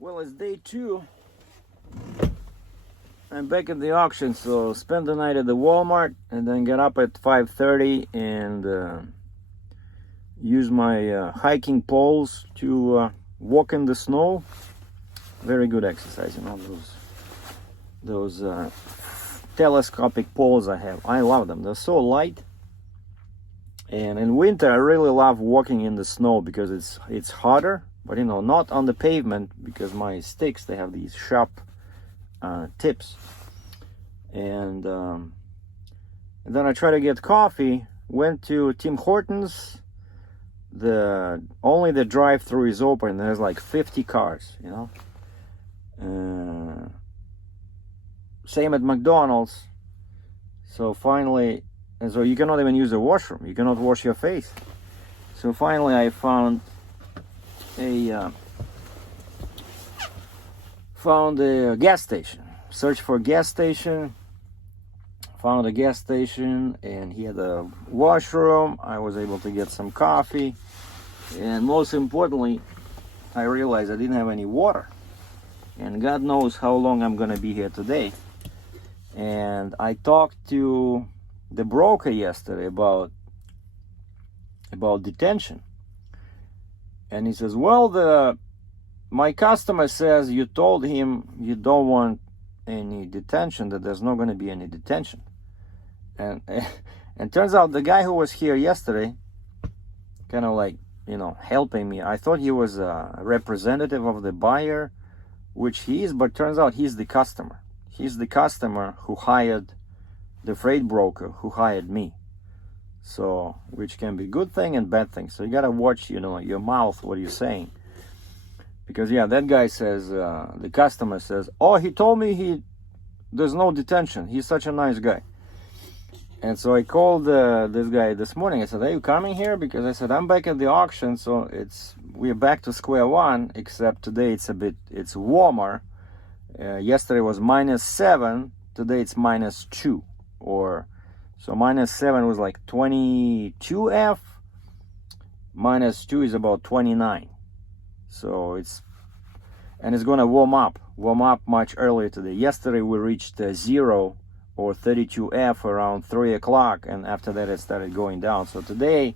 Well, it's day 2. I'm back at the auction, so spend the night at the Walmart and then get up at 5:30 and use my hiking poles to walk in the snow. Very good exercise, you know, those telescopic poles I have. I love them. They're so light. And in winter, I really love walking in the snow because it's hotter, but you know, not on the pavement because my sticks, they have these sharp tips. And then I try to get coffee. Went to Tim Hortons. Only the drive-through is open. There's like 50 cars, you know. Same at McDonald's. So finally, and so you cannot even use the washroom. You cannot wash your face. So finally, I found a gas station. Searched for a gas station. Found a gas station, and he had a washroom. I was able to get some coffee, and most importantly, I realized I didn't have any water. And God knows how long I'm gonna be here today. And I talked to the broker yesterday about detention, and he says, well, my customer says you told him you don't want any detention, that there's not going to be any detention. And turns out the guy who was here yesterday, kind of like, you know, helping me, I thought he was a representative of the buyer, which he is, but turns out he's the customer. He's the customer who hired the freight broker who hired me. So, which can be good thing and bad thing. So you gotta watch, you know, your mouth, what you're saying. Because yeah, that guy says, the customer says, oh, he told me there's no detention. He's such a nice guy. And so I called this guy this morning. I said, are you coming here? Because I said, I'm back at the auction, so we're back to square one, except today it's warmer. Yesterday was -7, today it's -2. So -7 was like 22F, -2 is about 29. So it's gonna warm up much earlier today. Yesterday we reached 0 or 32F around 3 o'clock, and after that it started going down. So today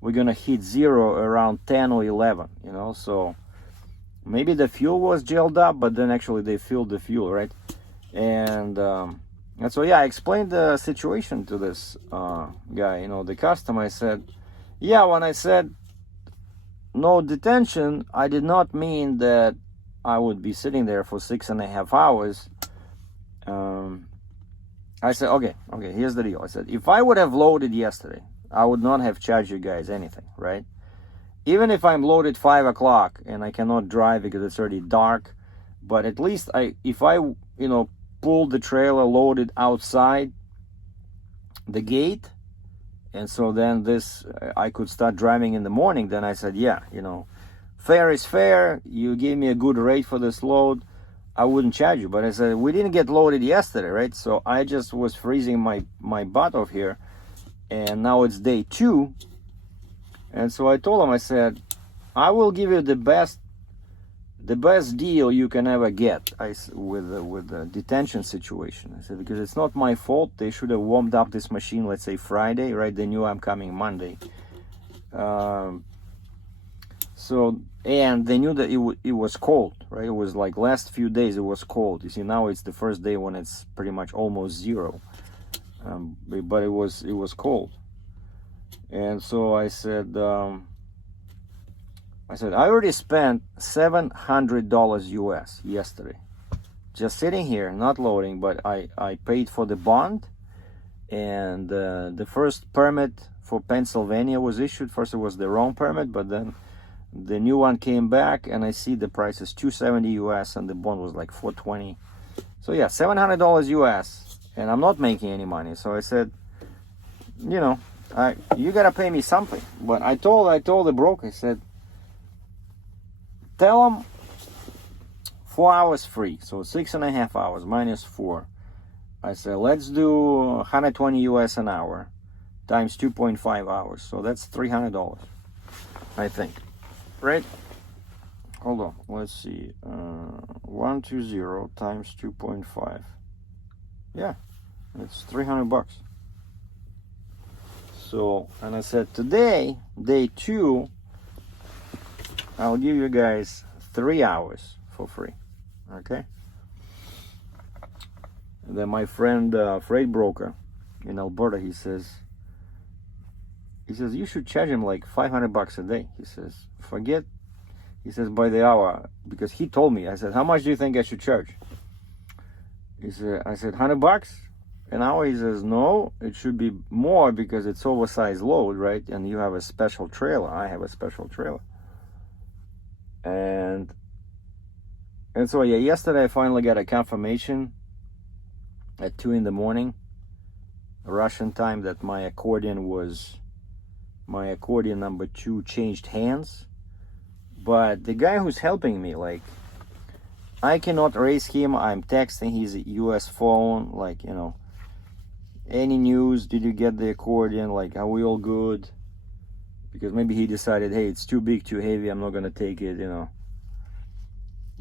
we're gonna hit 0 around 10 or 11, you know. So maybe the fuel was gelled up, but then actually they filled the fuel, right? And so yeah, I explained the situation to this guy, you know, the customer. I said, yeah, when I said no detention, I did not mean that I would be sitting there for 6.5 hours. I said, okay, here's the deal. I said, if I would have loaded yesterday, I would not have charged you guys anything, right? Even if I'm loaded 5 o'clock and I cannot drive because it's already dark, but at least if I, you know, pulled the trailer loaded outside the gate, and so then I could start driving in the morning, then I said, yeah, you know, fair is fair. You gave me a good rate for this load, I wouldn't charge you. But I said, we didn't get loaded yesterday, right? So I just was freezing my butt off here, and now it's day 2. And so I told him, I said, I will give you the best deal you can ever get with the detention situation. I said, because it's not my fault. They should have warmed up this machine, let's say Friday, right? They knew I'm coming Monday. And they knew that it was cold, right? It was like last few days it was cold. You see, now it's the first day when it's pretty much almost 0. But it was cold. And so I said, I already spent $700 US yesterday, just sitting here, not loading, but I paid for the bond, and the first permit for Pennsylvania was issued. First it was the wrong permit, but then the new one came back, and I see the price is $270 US, and the bond was like $420. So yeah, $700 US, and I'm not making any money. So I said, you know, you gotta pay me something. But I told the broker, I said, tell them 4 hours free, so 6.5 hours minus 4. I said, let's do 120 US an hour times 2.5 hours. So that's $300, I think, right? hold on, let's see, 120 times 2.5. Yeah, it's $300. So, and I said today, day 2, I'll give you guys 3 hours for free. Okay? And then my friend, freight broker in Alberta, he says, you should charge him like $500 a day. He says, he says, by the hour, because he told me. I said, how much do you think I should charge? He said, I said, $100 an hour. He says, no, it should be more because it's oversized load, right? And you have a special trailer. I have a special trailer. And so yeah, yesterday I finally got a confirmation at 2 in the morning, Russian time, that my accordion number 2 changed hands. But the guy who's helping me, like, I cannot raise him. I'm texting his US phone, like, you know, any news? Did you get the accordion? Like, are we all good? Because maybe he decided, hey, it's too big, too heavy, I'm not gonna take it, you know.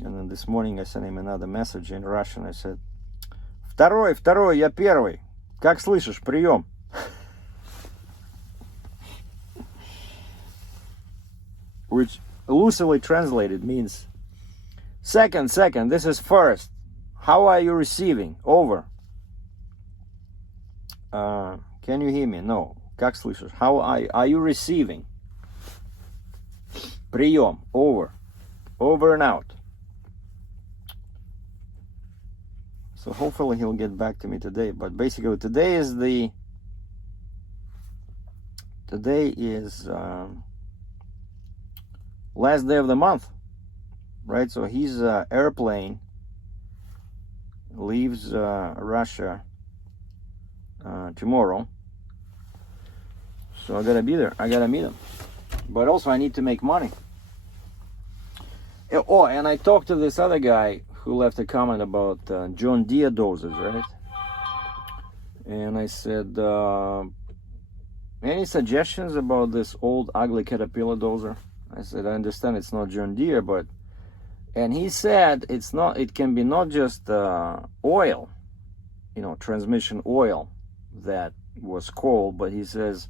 And then this morning I sent him another message in Russian. I said, Второй, я первый. Как слышишь? Прием. Which loosely translated means, second, this is first. How are you receiving? Over. Can you hear me? No. Как слышишь? How are you receiving? Прием. Over. Over and out. So hopefully he'll get back to me today. But basically today is last day of the month, right? So his airplane leaves Russia tomorrow. So I gotta be there. I gotta meet him. But also I need to make money. Oh, and I talked to this other guy who left a comment about John Deere dozers, right? And I said, any suggestions about this old ugly Caterpillar dozer? I said, I understand it's not John Deere, but... And he said it can be not just oil, you know, transmission oil that was cold, but he says,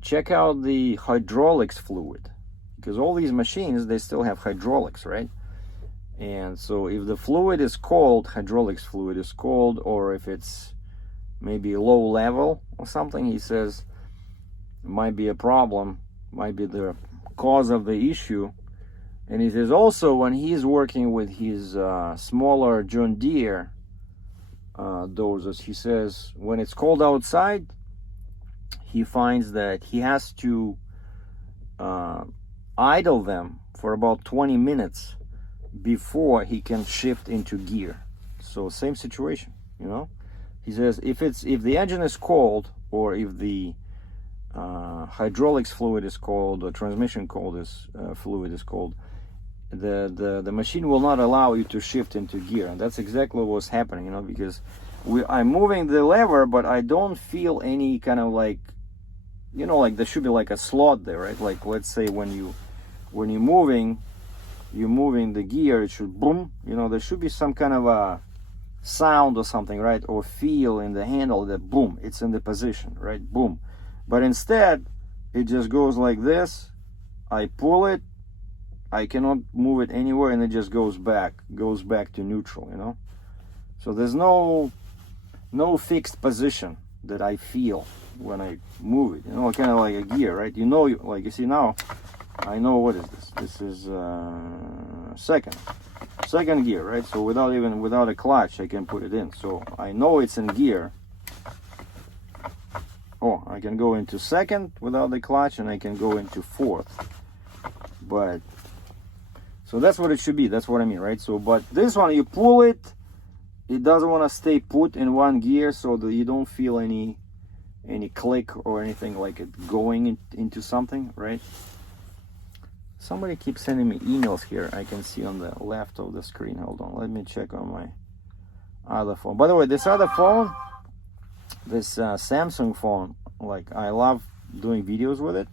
check out the hydraulics fluid. Because all these machines, they still have hydraulics, right? And so if the fluid is cold, hydraulics fluid is cold, or if it's maybe low level or something, he says, might be a problem, might be the cause of the issue. And he says also when he's working with his smaller John Deere dozers, he says when it's cold outside, he finds that he has to idle them for about 20 minutes before he can shift into gear. So same situation, you know. He says if the engine is cold, or if the hydraulics fluid is cold, or transmission fluid is cold, the machine will not allow you to shift into gear. And that's exactly what's happening, you know, because I'm moving the lever, but I don't feel any kind of, like, you know, like there should be like a slot there, right? Like, let's say when you're moving the gear, it should boom, you know, there should be some kind of a sound or something, right? Or feel in the handle that boom, it's in the position, right? Boom. But instead, it just goes like this. I pull it, I cannot move it anywhere, and it just goes back to neutral, you know. So there's no fixed position that I feel when I move it, you know, kind of like a gear, right? You know, like you see now, I know what is this. This is second gear, right? So without a clutch, I can put it in. So I know it's in gear. Oh, I can go into second without the clutch, and I can go into fourth. But so that's what it should be. That's what I mean, right? So, but this one, you pull it, it doesn't want to stay put in one gear, so that you don't feel any click or anything like it going into something, right? Somebody keeps sending me emails here. I can see on the left of the screen. Hold on, let me check on my other phone. By the way, this other phone, this Samsung phone, like, I love doing videos with it.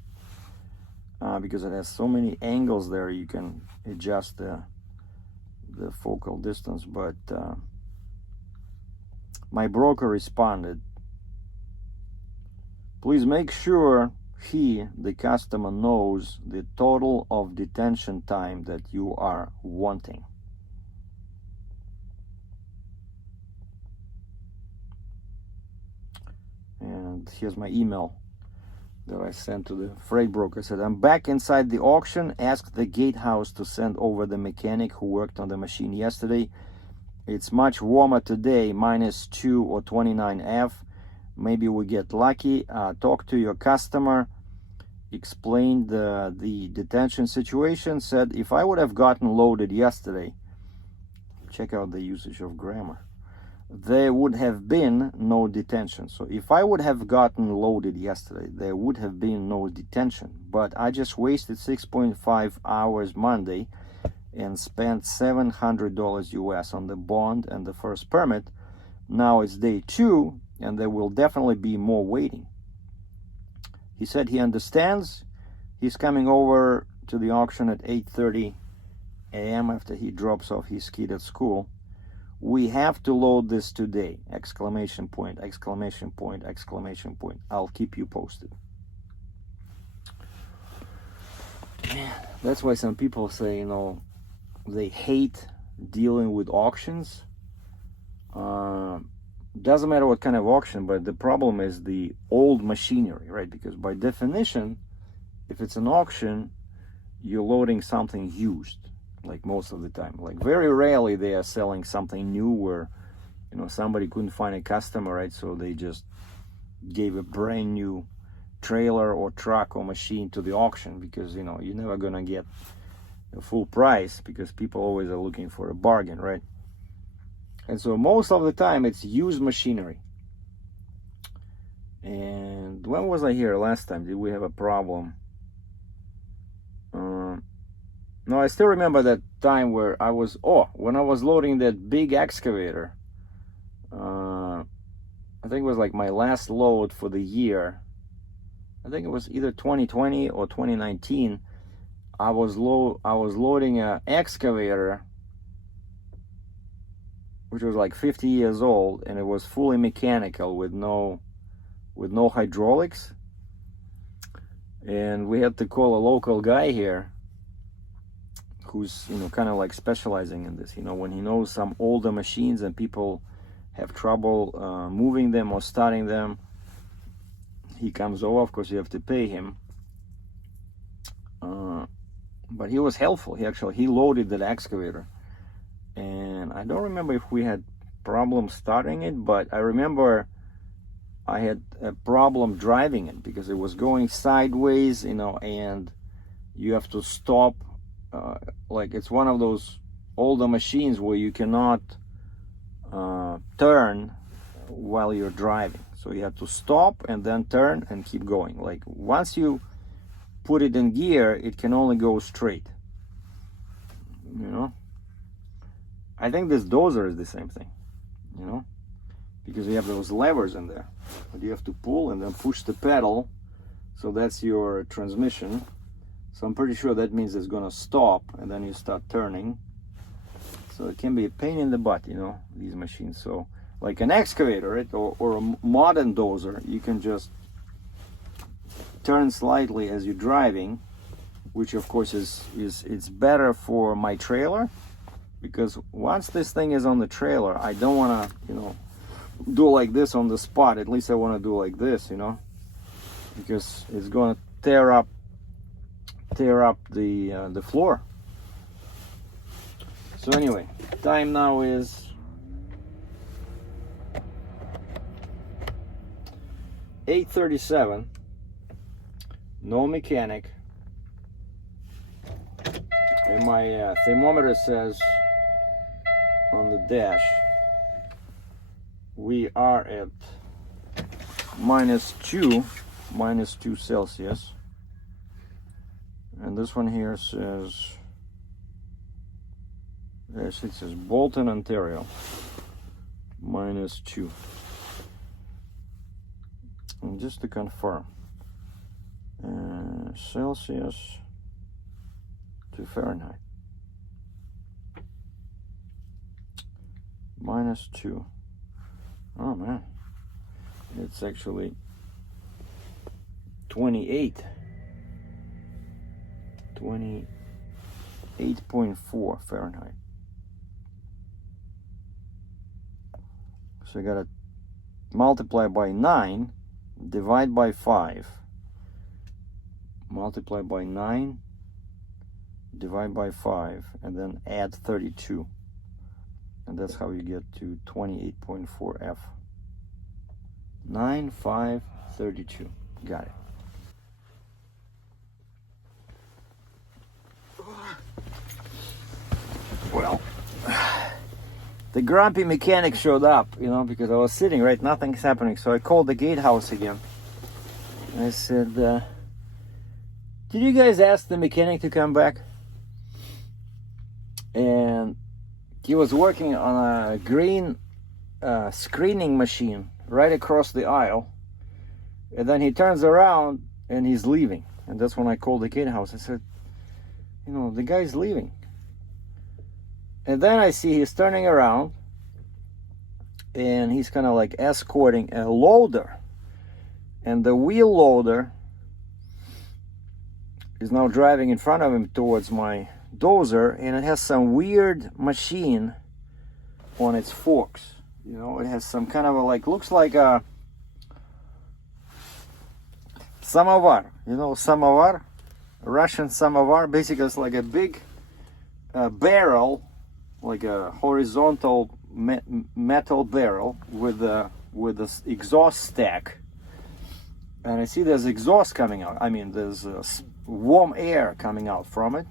because it has so many angles there, you can adjust the focal distance. But my broker responded, please make sure the customer, knows the total of detention time that you are wanting. And here's my email that I sent to the freight broker. I said, I'm back inside the auction. Ask the gatehouse to send over the mechanic who worked on the machine yesterday. It's much warmer today, -2 or 29F. Maybe we get lucky. Talk to your customer. Explained the detention situation. Said, if I would have gotten loaded yesterday, check out the usage of grammar, there would have been no detention. So if I would have gotten loaded yesterday, there would have been no detention. But I just wasted 6.5 hours Monday and spent $700 US on the bond and the first permit. Now it's day 2, and there will definitely be more waiting. He said he understands. He's coming over to the auction at 8:30 a.m. after he drops off his kid at school. We have to load this today! Exclamation point, exclamation point, exclamation point. I'll keep you posted. That's why some people say, they hate dealing with auctions. Doesn't matter what kind of auction, but the problem is the old machinery, right? Because by definition, if it's an auction, you're loading something used, like most of the time. Like very rarely they are selling something new where, somebody couldn't find a customer, right? So they just gave a brand new trailer or truck or machine to the auction, because, you're never gonna get a full price because people always are looking for a bargain, right? And so most of the time it's used machinery. And when was I here last time? Did we have a problem? No, I still remember that time where when I was loading that big excavator. I think it was like my last load for the year. I think it was either 2020 or 2019. I was loading an excavator which was like 50 years old, and it was fully mechanical with no hydraulics. And we had to call a local guy here who's kind of like specializing in this. When he knows some older machines and people have trouble moving them or starting them, he comes over. Of course, you have to pay him, but he was helpful. He loaded that excavator, and I don't remember if we had problems starting it, but I remember I had a problem driving it because it was going sideways, and you have to stop. Like it's one of those older machines where you cannot turn while you're driving. So you have to stop and then turn and keep going. Like once you put it in gear, it can only go straight. I think this dozer is the same thing, because you have those levers in there. But you have to pull and then push the pedal. So that's your transmission. So I'm pretty sure that means it's gonna stop and then you start turning. So it can be a pain in the butt, these machines. So like an excavator, right? or a modern dozer, you can just turn slightly as you're driving, which of course it's better for my trailer, because once this thing is on the trailer, I don't want to do like this on the spot. At least I want to do like this, because it's going to tear up the floor. So anyway, time now is 8:37. No mechanic, and my thermometer says on the dash we are at -2 Celsius, and this one here says, yes, it says Bolton, Ontario, -2. And just to confirm, Celsius to Fahrenheit. -2. Oh man, it's actually 28.4 Fahrenheit. So I gotta multiply by 9, divide by 5, multiply by 9, divide by 5, and then add 32. And that's how you get to 28.4 F. 9, 5, 32. Got it. Well, the grumpy mechanic showed up, you know, because I was sitting, right? Nothing's happening. So I called the gatehouse again. I said, did you guys ask the mechanic to come back? And he was working on a green screening machine right across the aisle. And then he turns around and he's leaving. And that's when I called the gatehouse. I said, you know, the guy's leaving. And then I see he's turning around and he's kind of like escorting a loader. And the wheel loader is now driving in front of him towards my dozer, and it has some weird machine on its forks. You know, it has some kind of a, like, looks like a samovar. You know, samovar, Russian samovar. Basically, it's like a big barrel, like a horizontal metal barrel with a exhaust stack. And I see there's exhaust coming out. I mean, there's warm air coming out from it.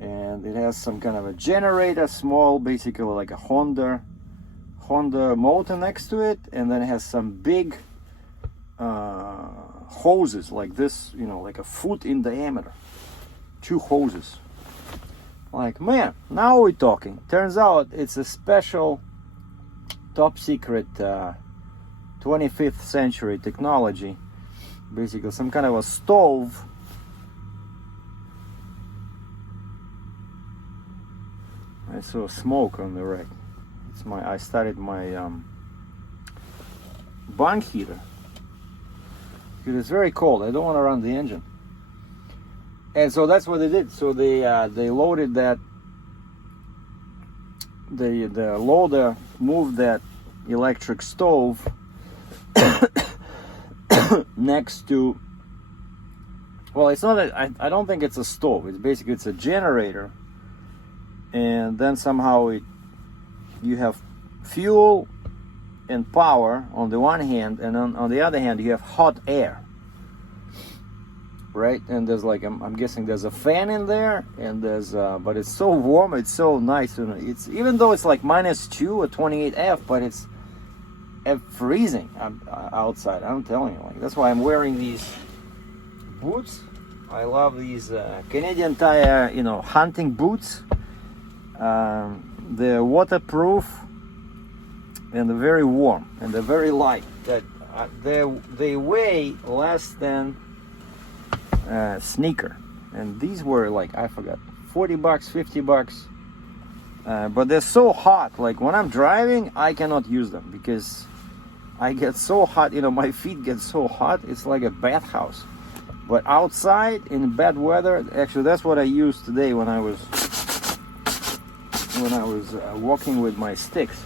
And it has some kind of a generator, small, basically like a Honda motor next to it. And then it has some big hoses like this, you know, like a foot in diameter. 2 hoses. Like, man, now we're talking. Turns out it's a special top secret 25th century technology. Basically some kind of a stove. I saw smoke on the rack. I started my bunk heater because it's very cold. I don't want to run the engine. And so that's what they did. So they loaded that. The loader moved that electric stove next to. Well, it's not that I don't think it's a stove. It's a generator. And then somehow you have fuel and power on the one hand, and on the other hand you have hot air, right? And there's like I'm guessing there's a fan in there, and there's but it's so warm, it's so nice. It's even though it's like -2 or 28 F, but it's freezing outside. I'm telling you, like that's why I'm wearing these boots. I love these Canadian Tire, you know, hunting boots. They're waterproof and they're very warm and they're very light. That they weigh less than a sneaker, and these were like, I forgot, $40, $50. But they're so hot. Like when I'm driving, I cannot use them because I get so hot. You know, my feet get so hot. It's like a bathhouse. But outside in bad weather, actually, that's what I used today when I was walking with my sticks.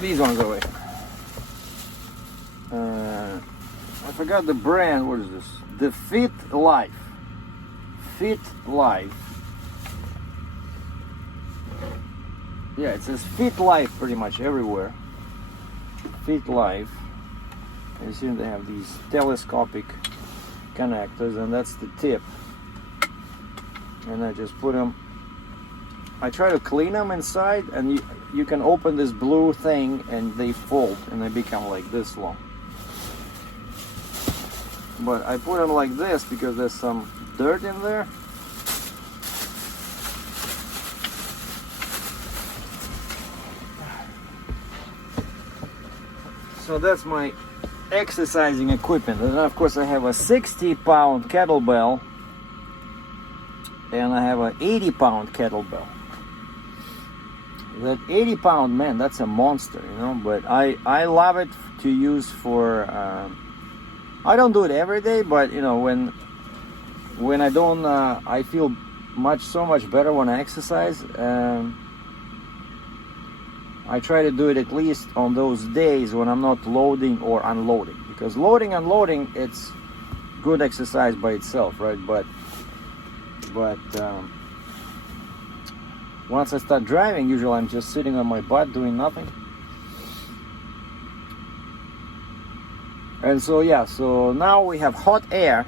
These ones away. I forgot the brand. What is this? The Fit Life. Fit Life. Yeah, it says Fit Life pretty much everywhere. Fit Life. You see they have these telescopic connectors, and that's the tip. And I just put them. I try to clean them inside, and you can open this blue thing, and they fold, and they become like this long. But I put them like this because there's some dirt in there. So that's my exercising equipment. And of course I have a 60-pound kettlebell and I have an 80-pound kettlebell. That 80-pound, man, that's a monster, you know, but I love it to use for I don't do it every day, but you know, when I don't I feel so much better when I exercise. I try to do it at least on those days when I'm not loading or unloading, because loading, unloading, it's good exercise by itself, right? But once I start driving, usually I'm just sitting on my butt doing nothing. And so yeah, so now we have hot air.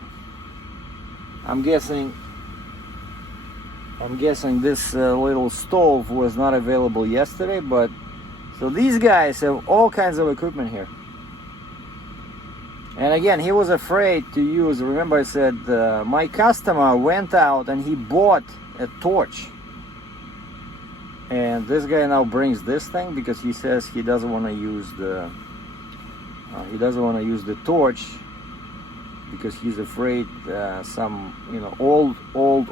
I'm guessing this little stove was not available yesterday, but so these guys have all kinds of equipment here. And again, he was afraid to use, remember I said my customer went out and he bought a torch. And this guy now brings this thing because he says he doesn't want to use the torch because he's afraid some, you know, old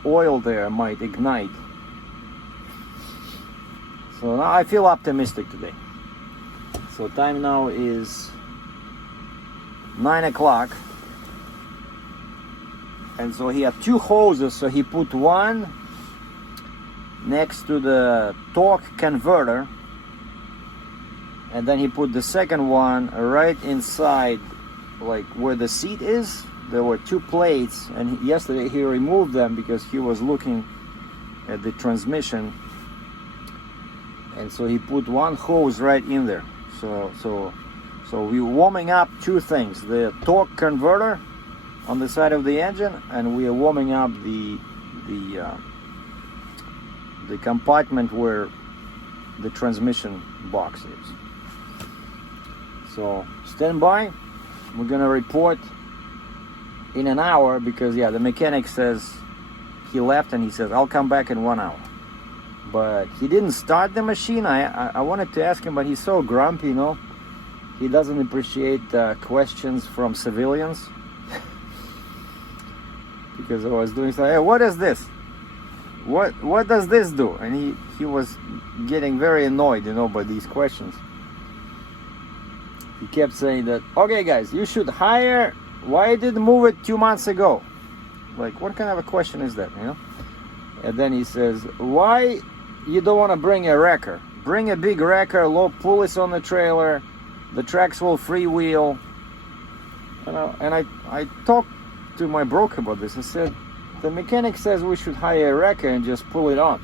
oil there might ignite. So now I feel optimistic today. So time now is 9 o'clock. And so he had two hoses, so he put one next to the torque converter, and then he put the second one right inside, like where the seat is. There were two plates, and yesterday he removed them because he was looking at the transmission, and so he put one hose right in there. So we're warming up two things: the torque converter on the side of the engine, and we are warming up the compartment where the transmission box is. So stand by. We're gonna report in an hour because yeah, the mechanic says he left and he says I'll come back in 1 hour. But he didn't start the machine. I wanted to ask him, but he's so grumpy, you know. He doesn't appreciate questions from civilians. Because I was doing something. Hey, what is this? What does this do? And he was getting very annoyed, you know, by these questions. He kept saying that, okay guys, you should hire, why you didn't move it 2 months ago? Like, what kind of a question is that, you know? And then he says, why you don't want to bring a wrecker? Bring a big wrecker, low pulleys on the trailer, the tracks will freewheel. And I talked to my broker about this. I said, the mechanic says we should hire a wrecker and just pull it on.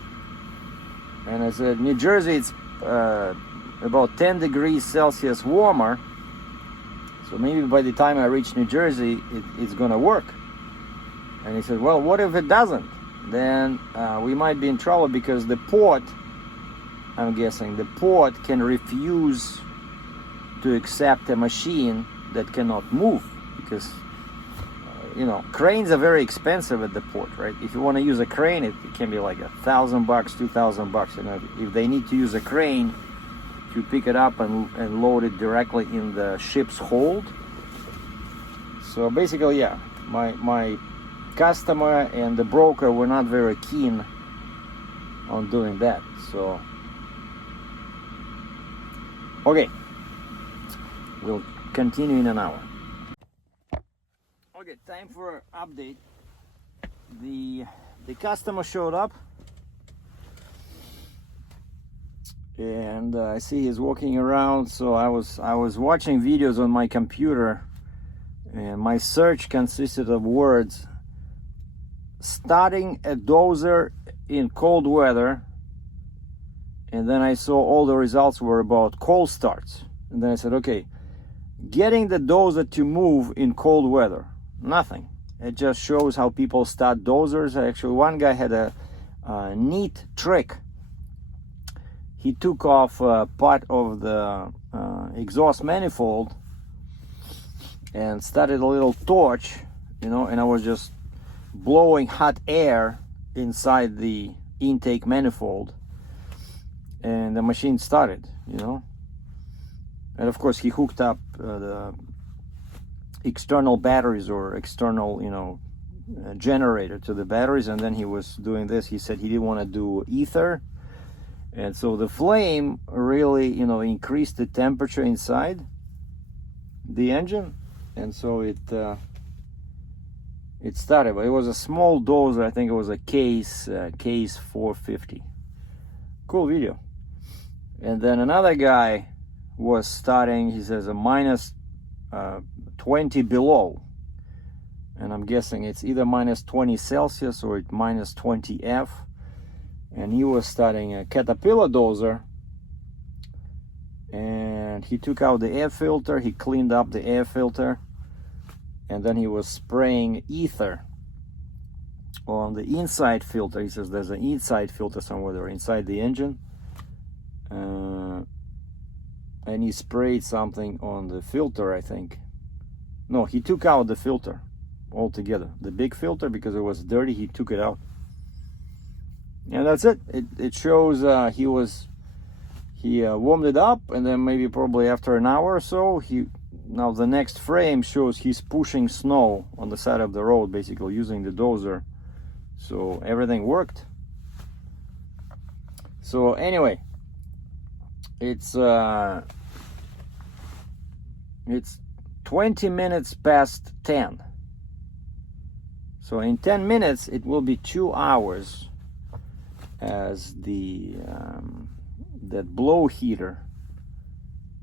And I said, New Jersey, it's about 10 degrees Celsius warmer. So maybe by the time I reach New Jersey, it's gonna work. And he said, well, what if it doesn't? Then we might be in trouble because the port, I'm guessing, the port can refuse to accept a machine that cannot move because you know, cranes are very expensive at the port, right? If you want to use a crane, it can be like $1,000, $2,000. You know, if they need to use a crane to pick it up and load it directly in the ship's hold. So basically, yeah, my customer and the broker were not very keen on doing that. So, okay, we'll continue in an hour. Okay, time for an update. The customer showed up, and I see he's walking around. So I was watching videos on my computer, and my search consisted of words: starting a dozer in cold weather. And then I saw all the results were about cold starts. And then I said, okay, getting the dozer to move in cold weather. Nothing. It just shows how people start dozers. Actually, one guy had a neat trick. He took off part of the exhaust manifold and started a little torch, you know, and I was just blowing hot air inside the intake manifold, and the machine started, you know. And of course he hooked up the external batteries or external, generator to the batteries, and then he was doing this. He said he didn't want to do ether, and so the flame really, increased the temperature inside the engine, and so it started. But it was a small dozer. I think it was a case 450. Cool video. And then another guy was starting, he says, a minus 20 below, and I'm guessing it's either minus 20 Celsius or minus 20 F, and he was starting a Caterpillar dozer, and he took out the air filter, he cleaned up the air filter, and then he was spraying ether on the inside filter. He says there's an inside filter somewhere there inside the engine, and he sprayed something on the filter, I think. No, he took out the filter altogether. The big filter, because it was dirty, he took it out. And that's it. It shows he warmed it up, and then maybe probably after an hour or so, now the next frame shows he's pushing snow on the side of the road, basically using the dozer. So everything worked. So anyway, it's 20 minutes past 10. So in 10 minutes it will be 2 hours as that blow heater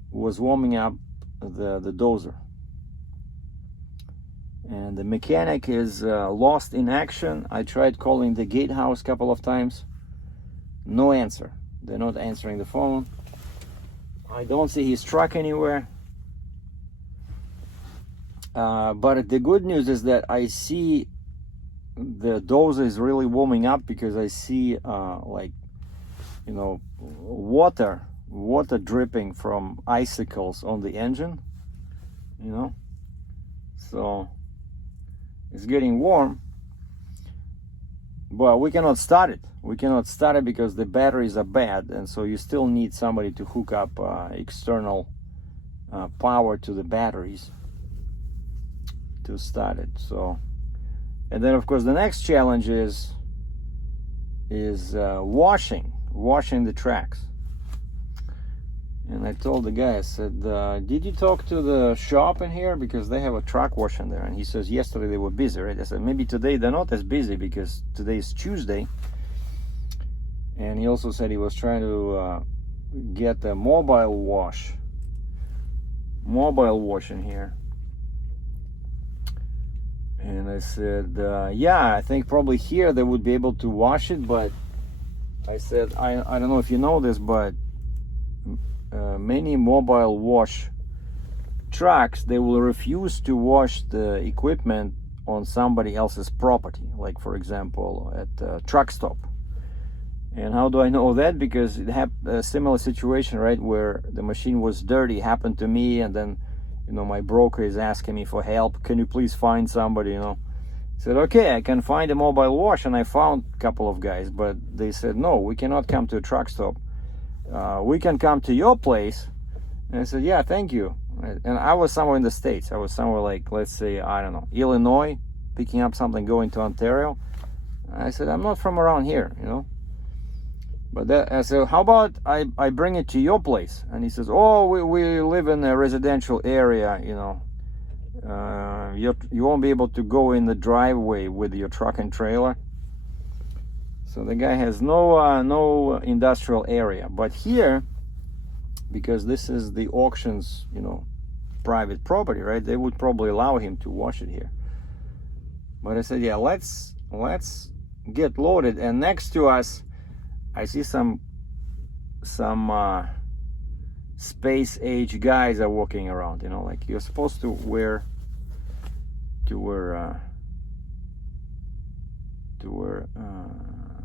was warming up the dozer. And the mechanic is lost in action. I tried calling the gatehouse a couple of times. No answer. They're not answering the phone. I don't see his truck anywhere. But the good news is that I see the dozer is really warming up, because I see water dripping from icicles on the engine, so it's getting warm. But we cannot start it. Because the batteries are bad, and so you still need somebody to hook up external power to the batteries to start it. So, and then of course the next challenge is washing the tracks. And I told the guy, I said, did you talk to the shop in here, because they have a truck wash in there? And he says yesterday they were busy, right? I said maybe today they're not as busy, because today is Tuesday. And he also said he was trying to get a mobile wash in here. And I said, yeah, I think probably here they would be able to wash it, but I said, I don't know if you know this, but many mobile wash trucks, they will refuse to wash the equipment on somebody else's property, like for example at a truck stop. And how do I know that? Because it had a similar situation, right, where the machine was dirty, happened to me, and then my broker is asking me for help. Can you please find somebody? I said, okay, I can find a mobile wash, and I found a couple of guys, but they said, no, we cannot come to a truck stop. We can come to your place. And I said, yeah, thank you. And I was somewhere in the States. I was somewhere like, let's say, I don't know, Illinois, picking up something, going to Ontario. I said, I'm not from around here, But I said, how about I bring it to your place? And he says, oh, we live in a residential area, you won't be able to go in the driveway with your truck and trailer. So the guy has no industrial area. But here, because this is the auction's, private property, right? They would probably allow him to wash it here. But I said, yeah, let's get loaded. And next to us, I see some space age guys are walking around, like you're supposed to wear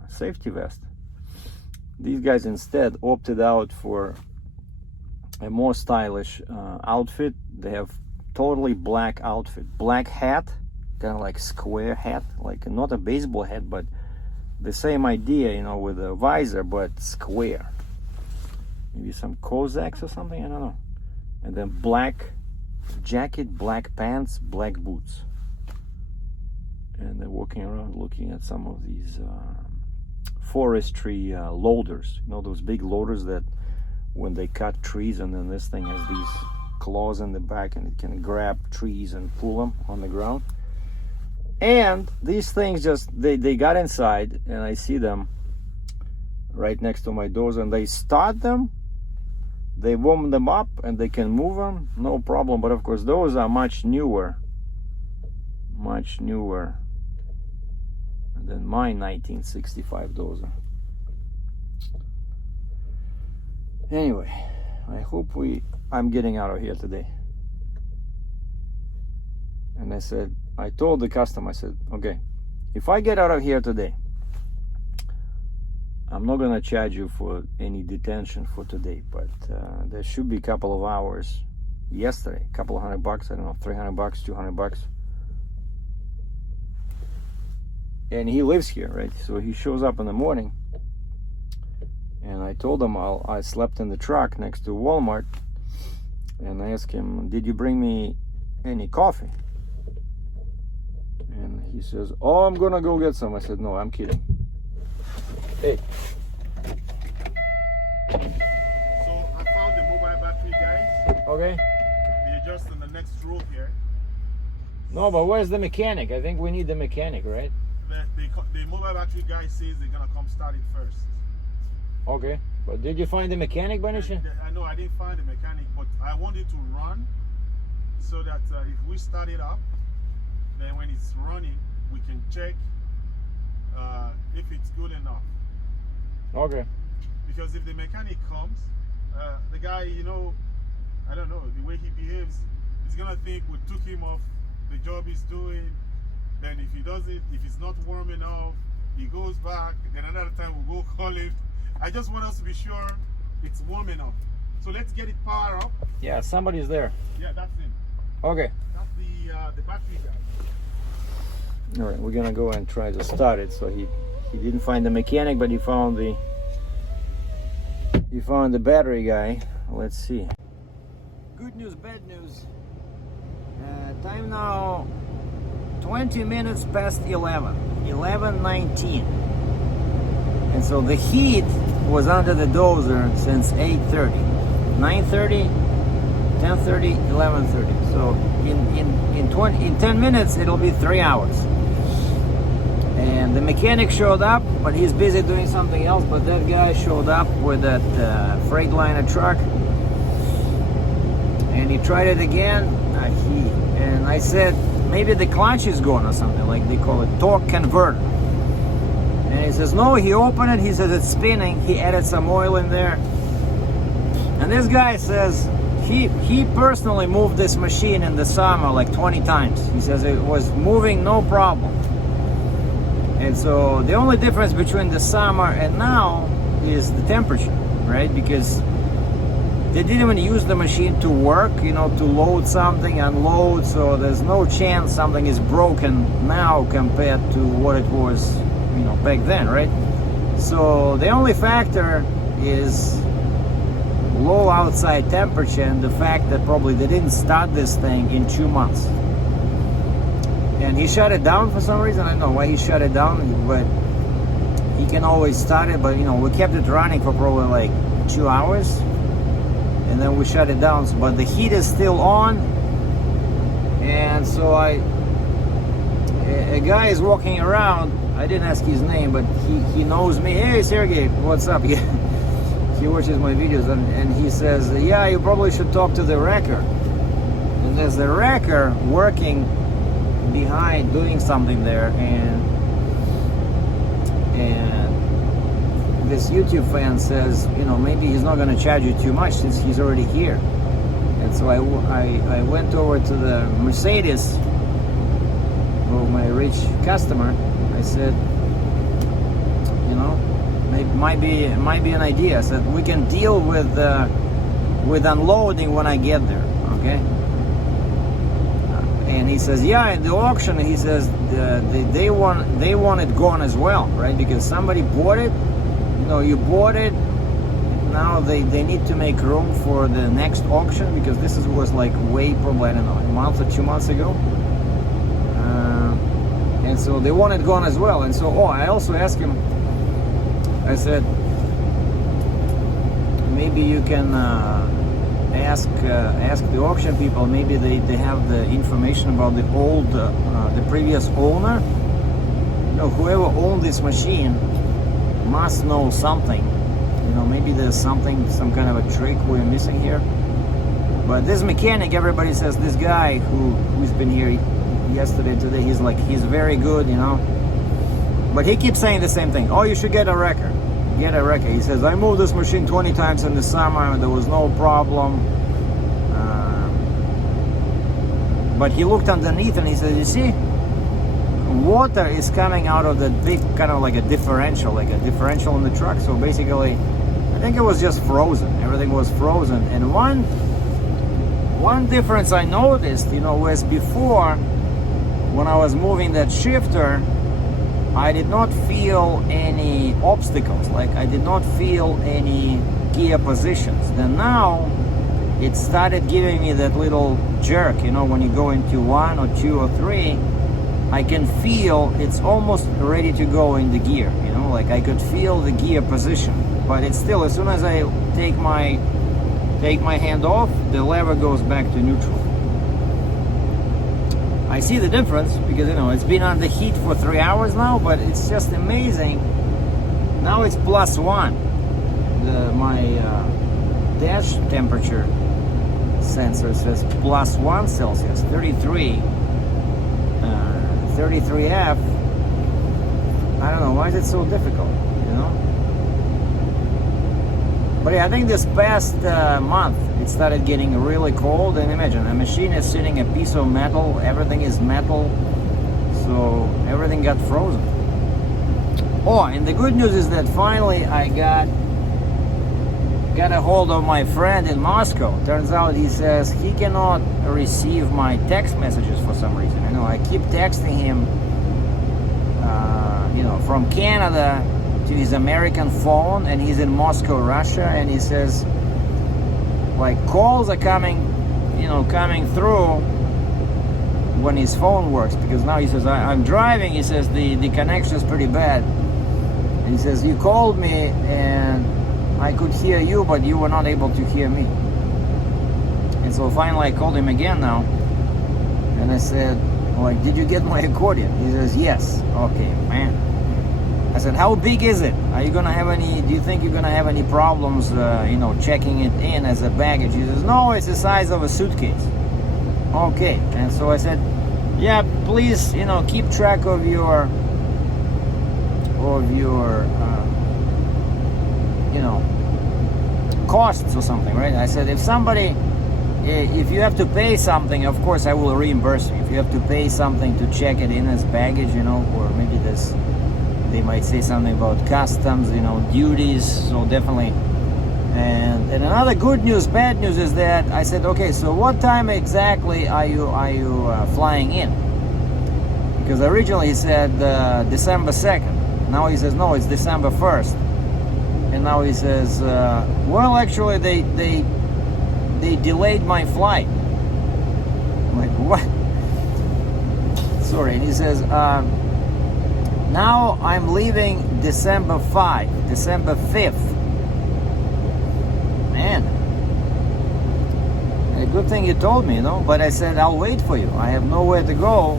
safety vest. These guys instead opted out for a more stylish outfit. They have totally black outfit, black hat, kind of like square hat, like not a baseball hat, but the same idea, with a visor, but square. Maybe some Cossacks or something, I don't know. and then black jacket, black pants, black boots. And they're walking around looking at some of these forestry loaders. You know, those big loaders that when they cut trees, and then this thing has these claws in the back and it can grab trees and pull them on the ground. And these things just, they got inside, and I see them right next to my doors, and they start them, they warm them up, and they can move them, no problem. But of course, those are much newer than my 1965 dozer. Anyway, I hope I'm getting out of here today. And I told the customer, I said, okay, if I get out of here today, I'm not gonna charge you for any detention for today, but there should be a couple of hours yesterday, a couple of $100, I don't know, $300, $200. And he lives here, right? So he shows up in the morning, and I told him I slept in the truck next to Walmart, and I asked him, did you bring me any coffee? And he says, oh, I'm gonna go get some. I said, no, I'm kidding. Hey. So I found the mobile battery, guys. Okay. They're just in the next row here. No, but where's the mechanic? I think we need the mechanic, right? The mobile battery guy says they're gonna come start it first. Okay. But did you find the mechanic by any chance? I know I didn't find the mechanic, but I want it to run so that if we start it up, then when it's running, we can check if it's good enough. Okay. Because if the mechanic comes, the guy, you know, I don't know, the way he behaves, he's gonna think we took him off the job he's doing. Then if he doesn't, if it's not warm enough, he goes back. Then another time we'll go call him. I just want us to be sure it's warm enough. So let's get it powered up. Yeah, somebody's there. Yeah, that's it. Okay. That's the battery guy. All right, we're gonna go and try to start it. So he didn't find the mechanic, but he found the battery guy. Let's see. Good news, bad news. Time now 20 minutes past 11, 11:19. And so the heat was under the dozer since 8:30, 9:30, 10:30, 11:30. So in 10 minutes it'll be 3 hours. And the mechanic showed up, but he's busy doing something else. But that guy showed up with that Freightliner truck, and he tried it again. And I said, maybe the clutch is gone or something, like they call it torque converter. And he says, no, he opened it, he says it's spinning, he added some oil in there. And this guy says he personally moved this machine in the summer like 20 times. He says it was moving no problem. And so the only difference between the summer and now is the temperature, right? Because they didn't even use the machine to work, you know, to load something, unload, so there's no chance something is broken now compared to what it was, you know, back then, right? So the only factor is low outside temperature and the fact that probably they didn't start this thing in 2 months. And he shut it down for some reason. I don't know why he shut it down, but he can always start it. But, you know, we kept it running for probably like 2 hours. And then we shut it down, but the heat is still on. And so a guy is walking around. I didn't ask his name, but he knows me. Hey, Sergei, what's up? He watches my videos, and he says, yeah, you probably should talk to the wrecker. And there's the wrecker working behind, doing something there, and this YouTube fan says, you know, maybe he's not going to charge you too much since he's already here. And so I went over to the Mercedes of my rich customer. I said, you know, it might be an idea. I said, we can deal with unloading when I get there, okay? And he says, yeah, in the auction, he says they want it gone as well, right? Because somebody bought it. You know, you bought it, now they need to make room for the next auction, because this was like way, probably, I don't know, a month or 2 months ago. And so they want it gone as well. And so, I also asked him, I said, maybe you can ask the auction people, maybe they have the information about the old, the previous owner. You know, whoever owned this machine must know something. You know, maybe there's something, some kind of a trick we're missing here. But this mechanic, everybody says, this guy who's been here yesterday, today, he's very good, you know. But he keeps saying the same thing. Oh, you should get a wrecker. Get a wrecker. He says, I moved this machine 20 times in the summer, there was no problem. But he looked underneath and he said, you see, water is coming out of the big, kind of like a differential in the truck. So basically, I think it was just frozen. Everything was frozen. And one difference I noticed, you know, was before, when I was moving that shifter, I did not feel any obstacles. Like, I did not feel any gear positions. Then now it started giving me that little jerk, you know, when you go into 1 or 2 or 3, I can feel it's almost ready to go in the gear, you know, like I could feel the gear position. But it's still, as soon as I take my hand off, the lever goes back to neutral. I see the difference because, you know, it's been on the heat for 3 hours now, but it's just amazing. Now it's +1. My dash temperature sensor says +1 Celsius, 33. 33F. I don't know, why is it so difficult, you know? But yeah, I think this past month it started getting really cold. And imagine, a machine is sitting a piece of metal, everything is metal, so everything got frozen. And the good news is that finally I got a hold of my friend in Moscow. Turns out he says he cannot receive my text messages for some reason. I know I keep texting him, you know, from Canada to his American phone, and he's in Moscow, Russia, and he says, like, calls are coming through when his phone works, because now he says, I'm driving, he says, the connection is pretty bad. And he says, you called me and I could hear you, but you were not able to hear me. And so finally I called him again now, and I said, like, did you get my accordion? He says, yes. Okay, man. I said, how big is it? Are you gonna have any, do you think you're gonna have any problems, you know, checking it in as a baggage? He says, no, it's the size of a suitcase. Okay. And so I said, yeah, please, you know, keep track of your you know, costs or something, right? I said, if you have to pay something, of course I will reimburse you. If you have to pay something to check it in as baggage, you know, or maybe they might say something about customs, you know, duties, so definitely. And another good news, bad news is that I said, okay, so what time exactly are you flying in? Because originally he said December 2nd. Now he says, no, it's December 1st. And now he says, well, actually, they delayed my flight. I'm like, what? Sorry. And he says, now I'm leaving December 5th. Man, a good thing you told me, you know. But I said, I'll wait for you. I have nowhere to go.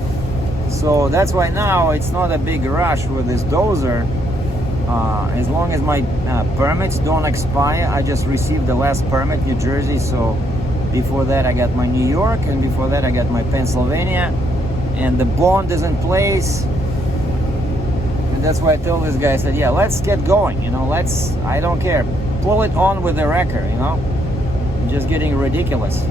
So that's why now it's not a big rush with this dozer. As long as my permits don't expire. I just received the last permit, New Jersey, so before that I got my New York, and before that I got my Pennsylvania, and the bond is in place. And that's why I told this guy, I said, yeah, let's get going, you know, I don't care, pull it on with the wrecker, you know, just getting ridiculous.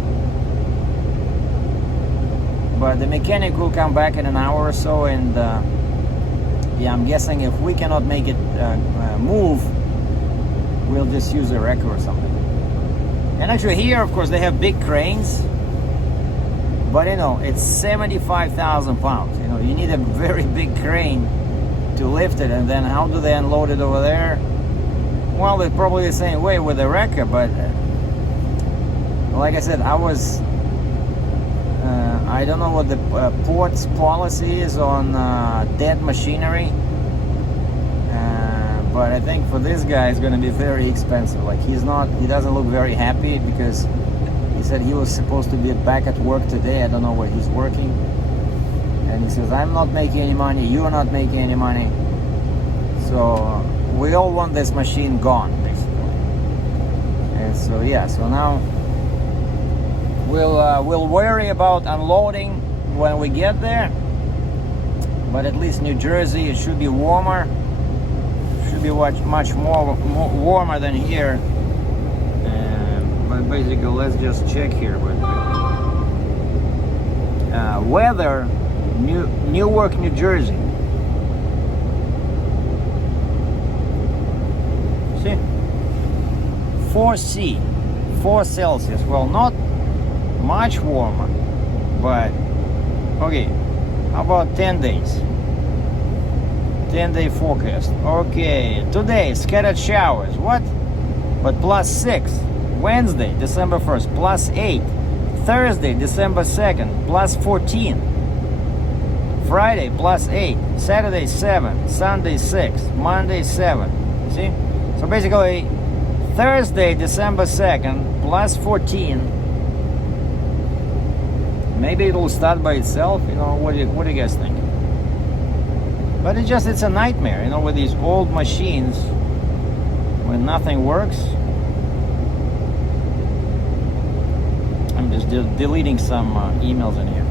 But the mechanic will come back in an hour or so, and yeah, I'm guessing if we cannot make it move, we'll just use a wrecker or something. And actually here, of course, they have big cranes, but you know, it's 75,000 pounds. You know, you need a very big crane to lift it, and then how do they unload it over there? well, it's probably the same way with the wrecker, but like I said, I was I don't know what the port's policy is on dead machinery, but I think for this guy it's going to be very expensive. Like he doesn't look very happy because he said he was supposed to be back at work today. I don't know where he's working, and he says, I'm not making any money, you're not making any money, so we all want this machine gone, basically. And so yeah, so now we'll worry about unloading when we get there, but at least New Jersey, it should be warmer, should be much more warmer than here. But basically, let's just check here. Weather, Newark, New Jersey. See, 4C, 4 Celsius. Well, not much warmer, but okay. How about 10 days? 10-day forecast. Okay, today scattered showers. What? But +6. Wednesday, December 1st, +8. Thursday, December 2nd, +14. Friday, +8. Saturday, 7. Sunday, 6. Monday, 7. See? So basically, Thursday, December 2nd, +14. Maybe it'll start by itself, you know, what do you guys think? But it's a nightmare, you know, with these old machines, when nothing works. I'm just deleting some emails in here.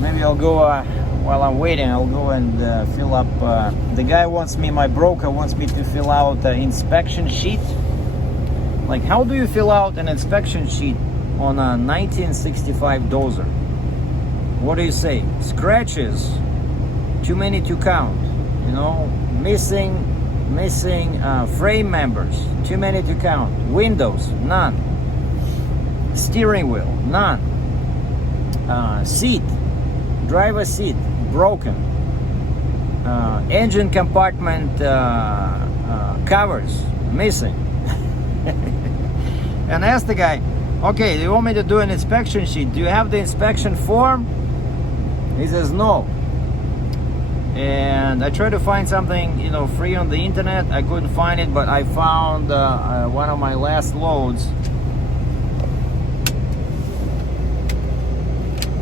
Maybe I'll go, while I'm waiting, I'll go and fill up, the guy my broker wants me to fill out an inspection sheet. Like, how do you fill out an inspection sheet on a 1965 Dozer? What do you say? Scratches, too many to count, you know, missing frame members, too many to count, windows, none, steering wheel, none, seat, driver seat, broken, engine compartment covers, missing. And I asked the guy, okay, do you want me to do an inspection sheet? Do you have the inspection form? He says no. And I tried to find something, you know, free on the internet. I couldn't find it, but I found one of my last loads.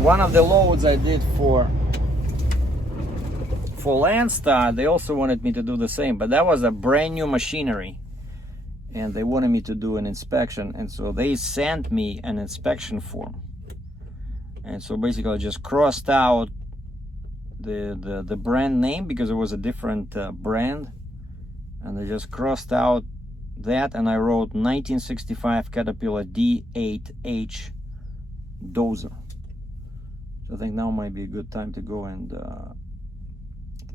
One of the loads I did for Landstar, they also wanted me to do the same, but that was a brand new machinery. And they wanted me to do an inspection, and so they sent me an inspection form. And so basically I just crossed out the brand name because it was a different brand, and I just crossed out that, and I wrote 1965 Caterpillar D8H Dozer. So I think now might be a good time to go and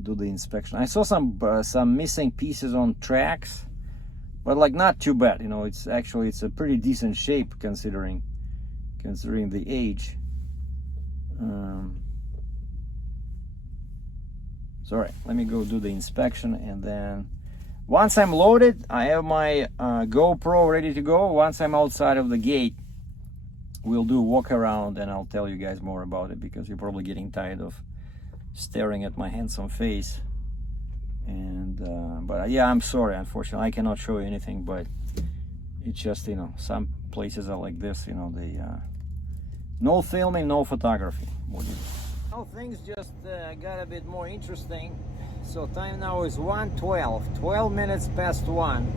do the inspection. I saw some missing pieces on tracks, but like not too bad, you know. It's a pretty decent shape considering the age. So alright, let me go do the inspection, and then once I'm loaded, I have my GoPro ready to go. Once I'm outside of the gate, we'll do a walk around, and I'll tell you guys more about it, because you're probably getting tired of staring at my handsome face. And but yeah, I'm sorry, unfortunately I cannot show you anything, but it's just, you know, some places are like this, you know, they no filming, no photography. Well, things just got a bit more interesting. So time now is 1:12, 12 minutes past 1.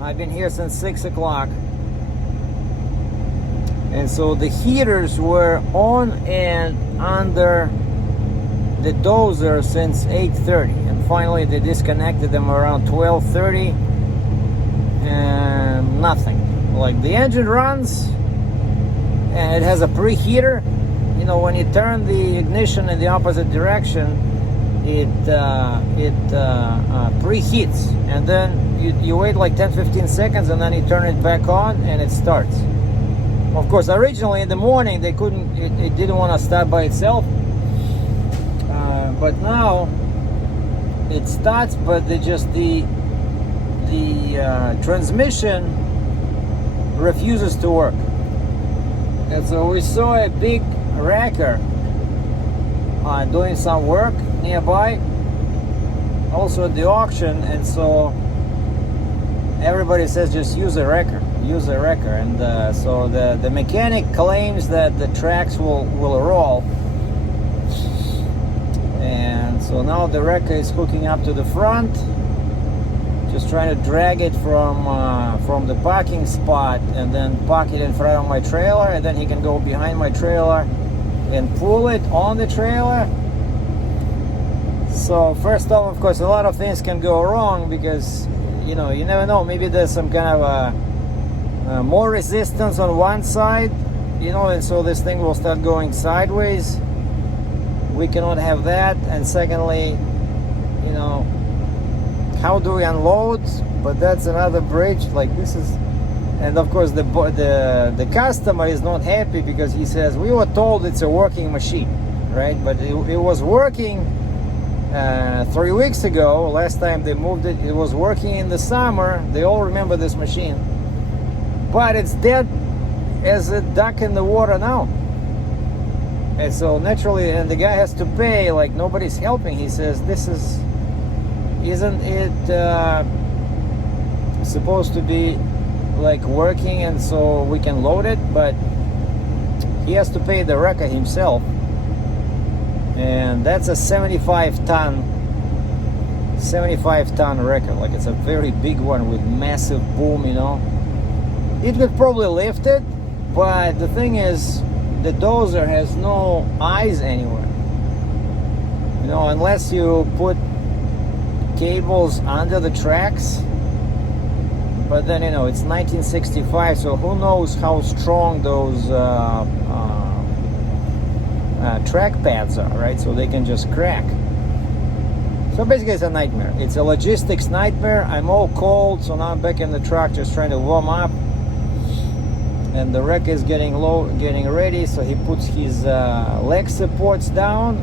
I've been here since 6 o'clock, and so the heaters were on and under the Dozer since 8:30, and finally they disconnected them around 12:30, and nothing. Like, the engine runs and it has a preheater. You know, when you turn the ignition in the opposite direction, it preheats, and then you wait like 10-15 seconds, and then you turn it back on and it starts. Of course, originally in the morning it didn't want to start by itself. But now it starts, but the transmission refuses to work. And so we saw a big wrecker doing some work nearby, also at the auction, and so everybody says just use a wrecker, and so the mechanic claims that the tracks will roll, and so now the wrecker is hooking up to the front, just trying to drag it from the parking spot and then park it in front of my trailer, and then he can go behind my trailer and pull it on the trailer. So first off, of course, a lot of things can go wrong because you never know. Maybe there's some kind of more resistance on one side, and so this thing will start going sideways. We cannot have that. And secondly, how do we unload? But that's another bridge. Like this is, and of course the customer is not happy because he says we were told it's a working machine, right? But it was working 3 weeks ago. Last time they moved it, it was working in the summer. They all remember this machine, but it's dead as a duck in the water now. And so naturally, and the guy has to pay. Like nobody's helping. He says isn't it supposed to be like working, and so we can load it, but he has to pay the wrecker himself, and that's a 75 ton wrecker. Like it's a very big one with massive boom. It could probably lift it, but the thing is the dozer has no eyes anywhere, unless you put cables under the tracks. But then it's 1965, so who knows how strong those track pads are, right? So they can just crack. So basically it's a nightmare. It's a logistics nightmare. I'm all cold, so now I'm back in the truck just trying to warm up, and the wreck is getting ready. So he puts his leg supports down.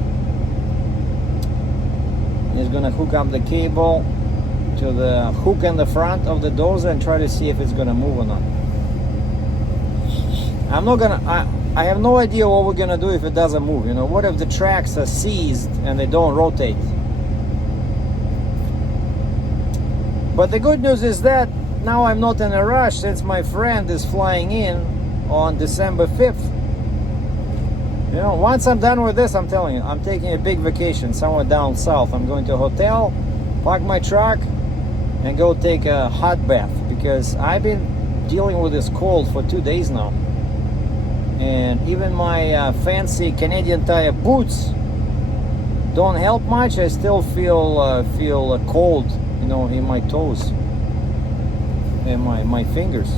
He's gonna hook up the cable to the hook in the front of the dozer and try to see if it's gonna move or not. I have no idea what we're gonna do if it doesn't move. What if the tracks are seized and they don't rotate? But the good news is that now I'm not in a rush, since my friend is flying in on December 5th. Once I'm done with this, I'm telling you, I'm taking a big vacation somewhere down south. I'm going to a hotel, park my truck, and go take a hot bath, because I've been dealing with this cold for 2 days now. And even my fancy Canadian Tire boots don't help much. I still feel cold, in my toes and my fingers.